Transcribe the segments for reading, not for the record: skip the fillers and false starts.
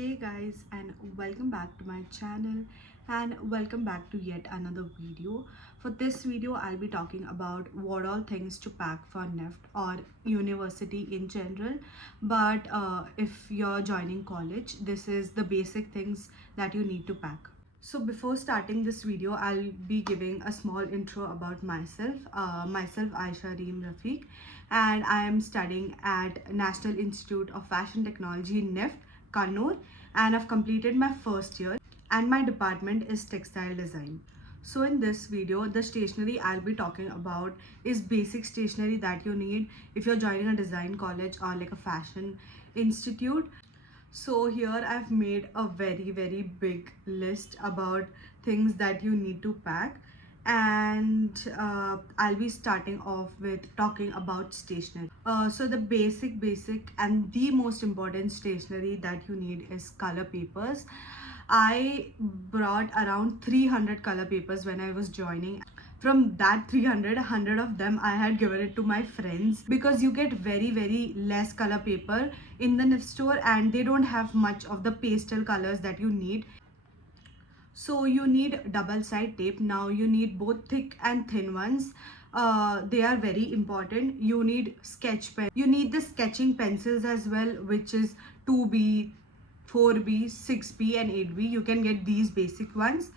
Hey guys, and welcome back to my channel and welcome back to yet another video. For this video I'll be talking about what all things to pack for NIFT or university in general, but if you're joining college, this is the basic things that you need to pack. So before starting this video, I'll be giving a small intro about myself. Myself Aisha Reem Rafiq, and I am studying at National Institute of Fashion Technology NIFT, Kannur, and I've completed my first year and my department is textile design. So in this video, the stationery I'll be talking about is basic stationery that you need if you're joining a design college or like a fashion institute. So here I've made a very big list about things that you need to pack, and I'll be starting off with talking about stationery. So the basic and the most important stationery that you need is color papers. I brought around 300 color papers when I was joining. From that 300, 100 of them I had given it to my friends because you get very less color paper in the NIFT store and they don't have much of the pastel colors that you need. So you need double side tape. Now you need both thick and thin ones. They are very important. You need sketch pen. You need the sketching pencils as well, which is 2B, 4B, 6B and 8B. You can get these basic ones.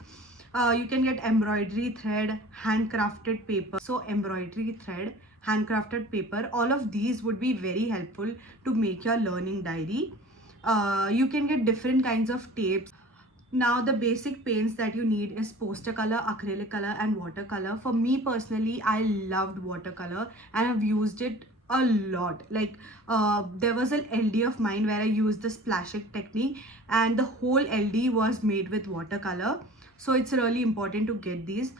You can get embroidery thread, handcrafted paper. So embroidery thread, handcrafted paper, all of these would be very helpful to make your learning diary. You can get different kinds of tapes. Now the basic paints that you need is poster color, acrylic color and watercolor. For me personally, I loved watercolor and I've used it a lot. Like there was an LD of mine where I used the splashing technique and the whole LD was made with watercolor. So it's really important to get these.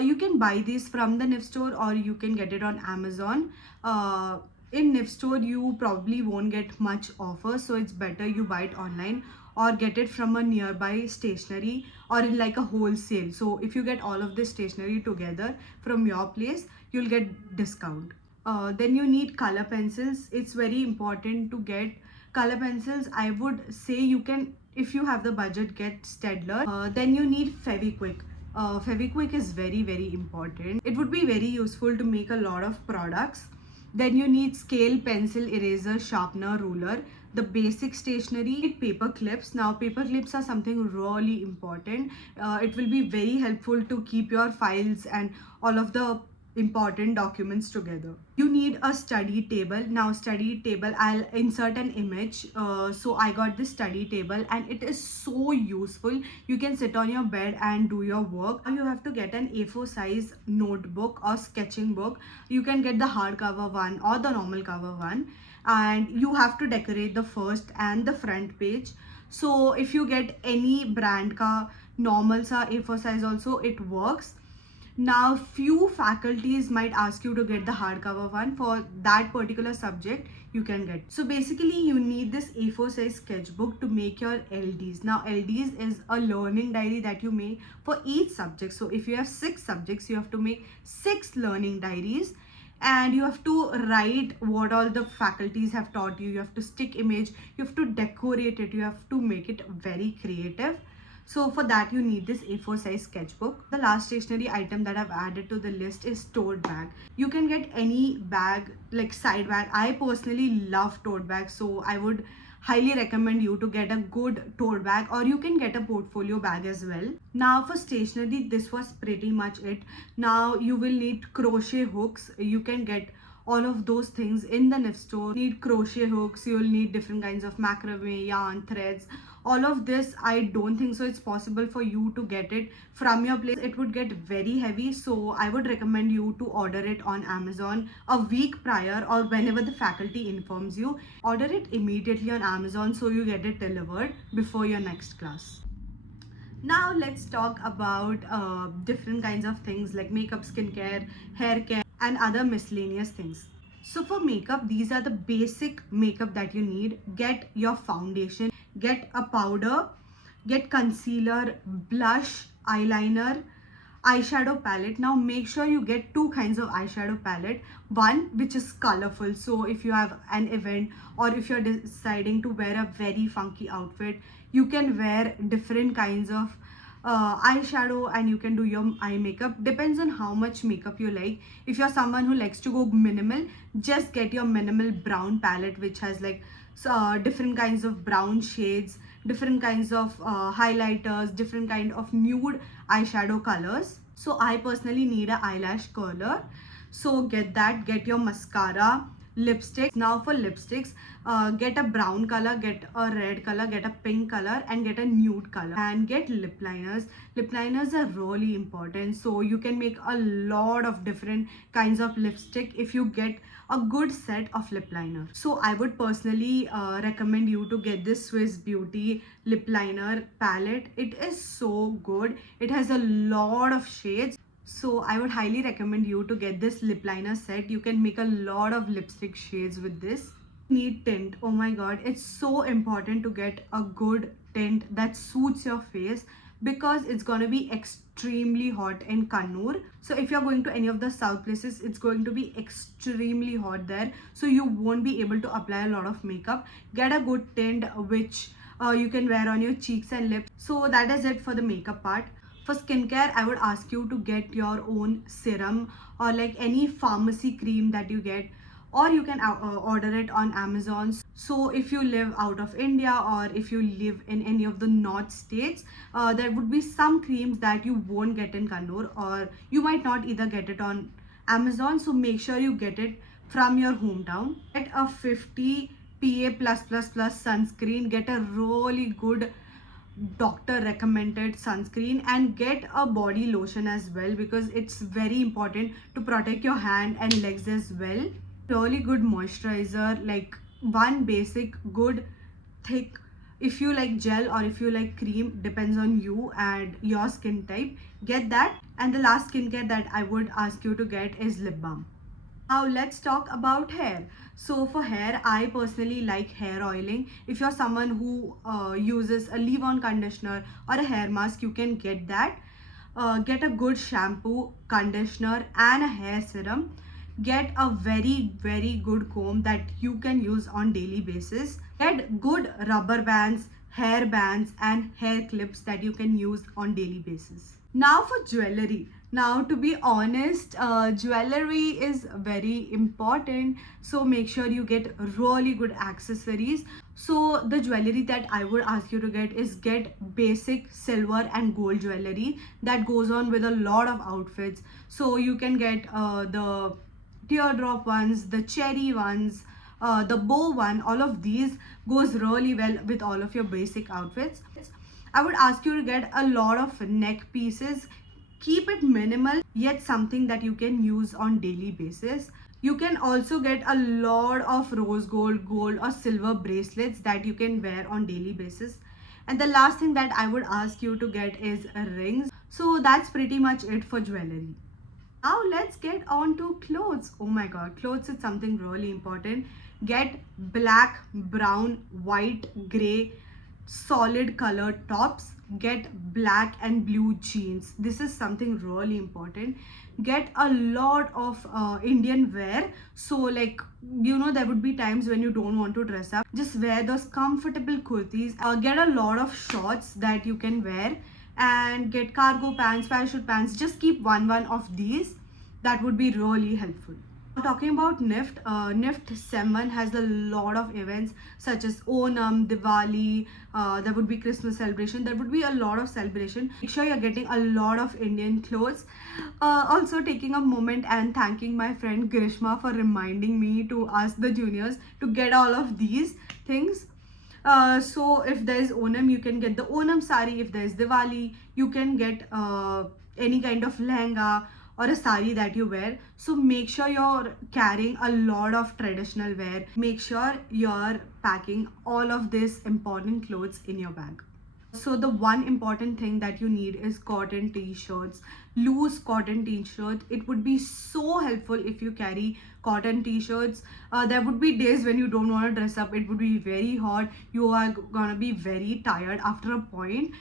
You can buy these from the NIFT store or you can get it on Amazon. In NIFT store you probably won't get much offer, so it's better you buy it online or get it from a nearby stationery or in like a wholesale. So if you get all of this stationery together from your place, you'll get discount. Then you need color pencils. It's very important to get color pencils. I would say you can, if you have the budget, get Staedtler. Then you need Fevikwik. Fevikwik is very important. It would be very useful to make a lot of products. Then you need scale, pencil, eraser, sharpener, ruler, the basic stationery, paper clips. Now paper clips are something really important. It will be very helpful to keep your files and all of the important documents together. You need a study table. Now study table, I'll insert an image. So I got this study table and it is so useful. You can sit on your bed and do your work. Now you have to get an A4 size notebook or sketching book. You can get the hardcover one or the normal cover one, and you have to decorate the first and the front page. So if you get any brand ka normal sa A4 size also, it works. Now few faculties might ask you to get the hardcover one. For that particular subject you can get. So basically you need this A4 size sketchbook to make your LDs. Now LDs is a learning diary that you make for each subject. So if you have 6 subjects, you have to make 6 learning diaries and you have to write what all the faculties have taught you. You have to stick image, you have to decorate it, you have to make it very creative. So for that you need this A4 size sketchbook. The last stationery item that I've added to the list is tote bag. You can get any bag, like side bag. I personally love tote bags, so I would highly recommend you to get a good tote bag, or you can get a portfolio bag as well. Now for stationery, this was pretty much it. Now you will need crochet hooks. You can get all of those things in the NIFT store. You need crochet hooks, you'll need different kinds of macrame, yarn, threads. All of this, I don't think so it's possible for you to get it from your place. It would get very heavy, so I would recommend you to order it on Amazon a week prior or whenever the faculty informs you. Order it immediately on Amazon so you get it delivered before your next class. Now let's talk about different kinds of things like makeup, skincare, hair care and other miscellaneous things. So for makeup, these are the basic makeup that you need. Get your foundation, get a powder, get concealer, blush, eyeliner. eyeshadow palette. Now make sure you get two kinds of eyeshadow palette. One which is colorful, so if you have an event or if you're deciding to wear a very funky outfit, you can wear different kinds of eyeshadow and you can do your eye makeup. Depends on how much makeup you like. If you're someone who likes to go minimal, just get your minimal brown palette, which has like different kinds of brown shades, different kinds of highlighters, different kind of nude eyeshadow colors. So I personally need a eyelash curler, so get that. Get your mascara, lipstick. Now for lipsticks, get a brown color, get a red color, get a pink color, and get a nude color, and get lip liners. Lip liners are really important, so you can make a lot of different kinds of lipstick if you get a good set of lip liner. So I would personally recommend you to get this Swiss Beauty lip liner palette. It is so good. It has a lot of shades, so I would highly recommend you to get this lip liner set. You can make a lot of lipstick shades with this. Need tint. Oh my god, it's so important to get a good tint that suits your face, because it's gonna be extremely hot in Kannur. So if you're going to any of the south places, it's going to be extremely hot there, so you won't be able to apply a lot of makeup. Get a good tint which you can wear on your cheeks and lips. So that is it for the makeup part. For skincare, I would ask you to get your own serum or like any pharmacy cream that you get, or you can order it on Amazon. So if you live out of India or if you live in any of the north states, there would be some creams that you won't get in Kannur, or you might not either get it on Amazon. So make sure you get it from your hometown. Get a 50 PA+++ sunscreen. Get a really good doctor recommended sunscreen, and get a body lotion as well, because it's very important to protect your hand and legs as well. Really good moisturizer, like one basic good thick, if you like gel or if you like cream, depends on you and your skin type, get that. And the last skincare that I would ask you to get is lip balm. Now let's talk about hair. So for hair, I personally like hair oiling. If you're someone who uses a leave-on conditioner or a hair mask, you can get that. Get a good shampoo, conditioner, and a hair serum. Get a very good comb that you can use on daily basis. Get good rubber bands, hair bands, and hair clips that you can use on daily basis. Now for jewelry. Now to be honest, jewelry is very important, so make sure you get really good accessories. So the jewelry that I would ask you to get basic silver and gold jewelry that goes on with a lot of outfits. So you can get the teardrop ones, the cherry ones, the bow one. All of these goes really well with all of your basic outfits. I would ask you to get a lot of neck pieces. Keep it minimal, yet something that you can use on daily basis. You can also get a lot of rose gold, gold or silver bracelets that you can wear on daily basis. And the last thing that I would ask you to get is rings. So that's pretty much it for jewelry. Now let's get on to clothes. Oh my god, clothes is something really important. Get black, brown, white, grey, solid colored tops. Get black and blue jeans. This is something really important. Get a lot of Indian wear. So like, you know, there would be times when you don't want to dress up, just wear those comfortable kurtis. Get a lot of shorts that you can wear, and get cargo pants, parachute pants. Just keep one of these. That would be really helpful. Talking about NIFT, NIFT 7 has a lot of events such as Onam, Diwali, there would be Christmas celebration, there would be a lot of celebration. Make sure you're getting a lot of Indian clothes. Also taking a moment and thanking my friend Grishma for reminding me to ask the juniors to get all of these things. So if there is Onam, you can get the Onam sari. If there is Diwali, you can get any kind of lehenga or a sari that you wear. So make sure you're carrying a lot of traditional wear. Make sure you're packing all of these important clothes in your bag. So the one important thing that you need is cotton t-shirts, loose cotton t-shirts. It would be so helpful if you carry cotton t-shirts. There would be days when you don't want to dress up. It would be very hot. You are gonna be very tired after a point.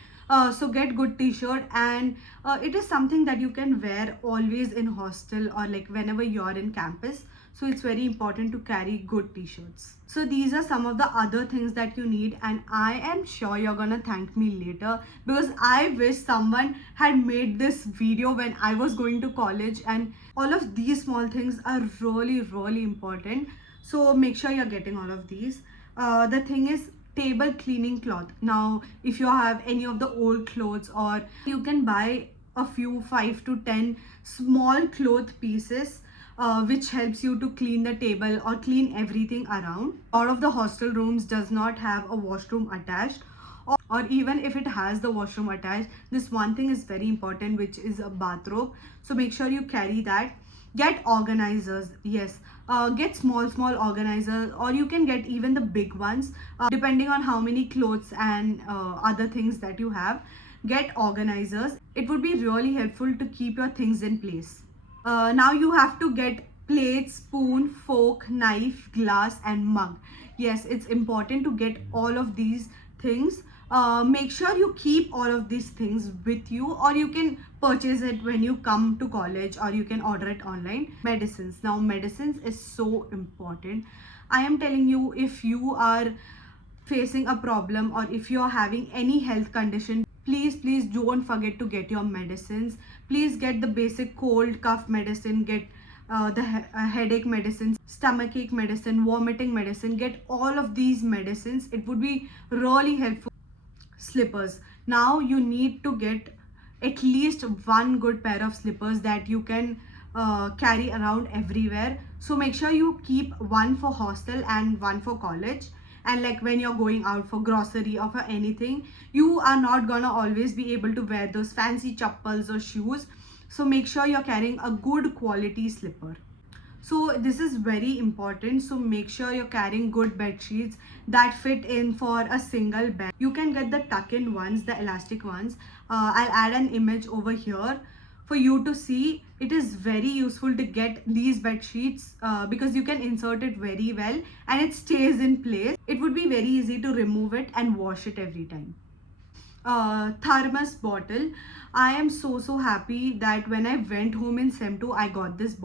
So get good t-shirt, and it is something that you can wear always in hostel or like whenever you are in campus. So it's very important to carry good t-shirts. So these are some of the other things that you need, and I am sure you're gonna thank me later, because I wish someone had made this video when I was going to college, and all of these small things are really important. So make sure you're getting all of these. The thing is, table cleaning cloth. Now if you have any of the old clothes, or you can buy a few 5 to 10 small cloth pieces, which helps you to clean the table or clean everything around. All of the hostel rooms does not have a washroom attached, or even if it has the washroom attached, this one thing is very important, which is a bathrobe. So make sure you carry that. Get organizers. Yes, get small organizers, or you can get even the big ones, depending on how many clothes and other things that you have. Get organizers. It would be really helpful to keep your things in place. Now you have to get plate, spoon, fork, knife, glass and mug. Yes, it's important to get all of these things. Make sure you keep all of these things with you, or you can purchase it when you come to college, or you can order it online. Medicines. Now medicines is so important. I am telling you, if you are facing a problem, or if you're having any health condition, please don't forget to get your medicines. Please get the basic cold cough medicine, get the headache medicine, stomachache medicine, vomiting medicine. Get all of these medicines. It would be really helpful. Slippers. Now you need to get at least one good pair of slippers that you can carry around everywhere. So make sure you keep one for hostel and one for college. And like when you're going out for grocery or for anything, you are not gonna always be able to wear those fancy chappals or shoes. So make sure you're carrying a good quality slipper. So this is very important. So make sure you're carrying good bed sheets that fit in for a single bed. You can get the tuck-in ones, the elastic ones. I'll add an image over here for you to see. It is very useful to get these bed sheets because you can insert it very well and it stays in place. It would be very easy to remove it and wash it every time. Thermos bottle. I am so happy that when I went home in Sem 2, I got this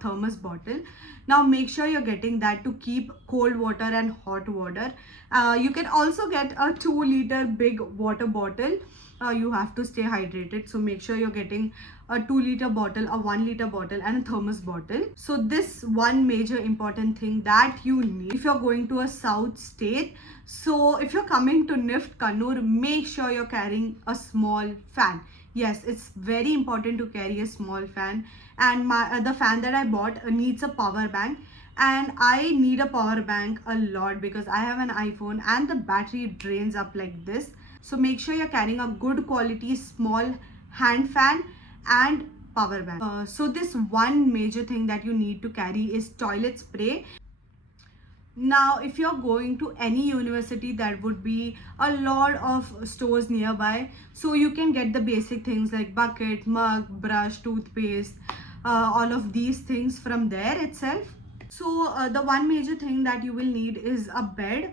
thermos bottle. Now make sure you're getting that to keep cold water and hot water. You can also get a 2-liter big water bottle. You have to stay hydrated, so make sure you're getting a 2-liter bottle, a 1-liter bottle and a thermos bottle. So this one major important thing that you need if you're going to a south state. So if you're coming to NIFT Kannur, make sure you're carrying a small fan. Yes, it's very important to carry a small fan, and the fan that I bought needs a power bank, and I need a power bank a lot because I have an iPhone and the battery drains up like this. So make sure you're carrying a good quality small hand fan and power bank. So this one major thing that you need to carry is toilet spray. Now if you're going to any university, that would be a lot of stores nearby, so you can get the basic things like bucket, mug, brush, toothpaste, all of these things from there itself. So the one major thing that you will need is a bed.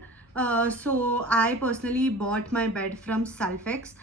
So I personally bought my bed from Sulfex,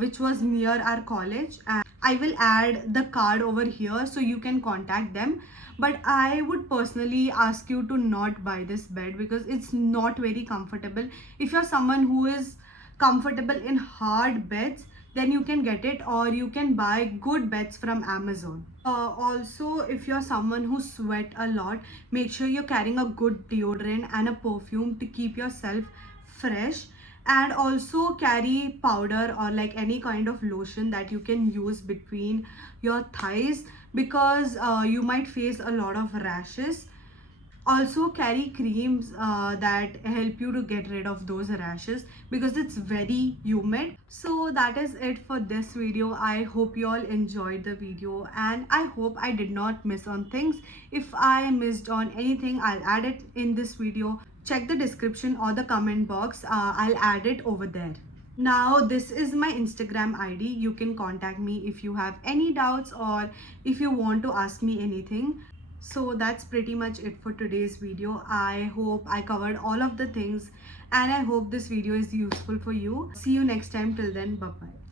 which was near our college, and I will add the card over here so you can contact them. But I would personally ask you to not buy this bed because it's not very comfortable. If you're someone who is comfortable in hard beds, then you can get it, or you can buy good beds from Amazon. Also, if you're someone who sweat a lot, make sure you're carrying a good deodorant and a perfume to keep yourself fresh. And also carry powder or like any kind of lotion that you can use between your thighs, because you might face a lot of rashes. Also carry creams that help you to get rid of those rashes because it's very humid. So that is it for this video. I hope you all enjoyed the video, and I hope I did not miss on things. If I missed on anything, I'll add it in this video. Check the description or the comment box. I'll add it over there. Now this is my Instagram ID. You can contact me if you have any doubts or if you want to ask me anything. So that's pretty much it for today's video. I hope I covered all of the things and I hope this video is useful for you. See you next time. Till then, bye bye.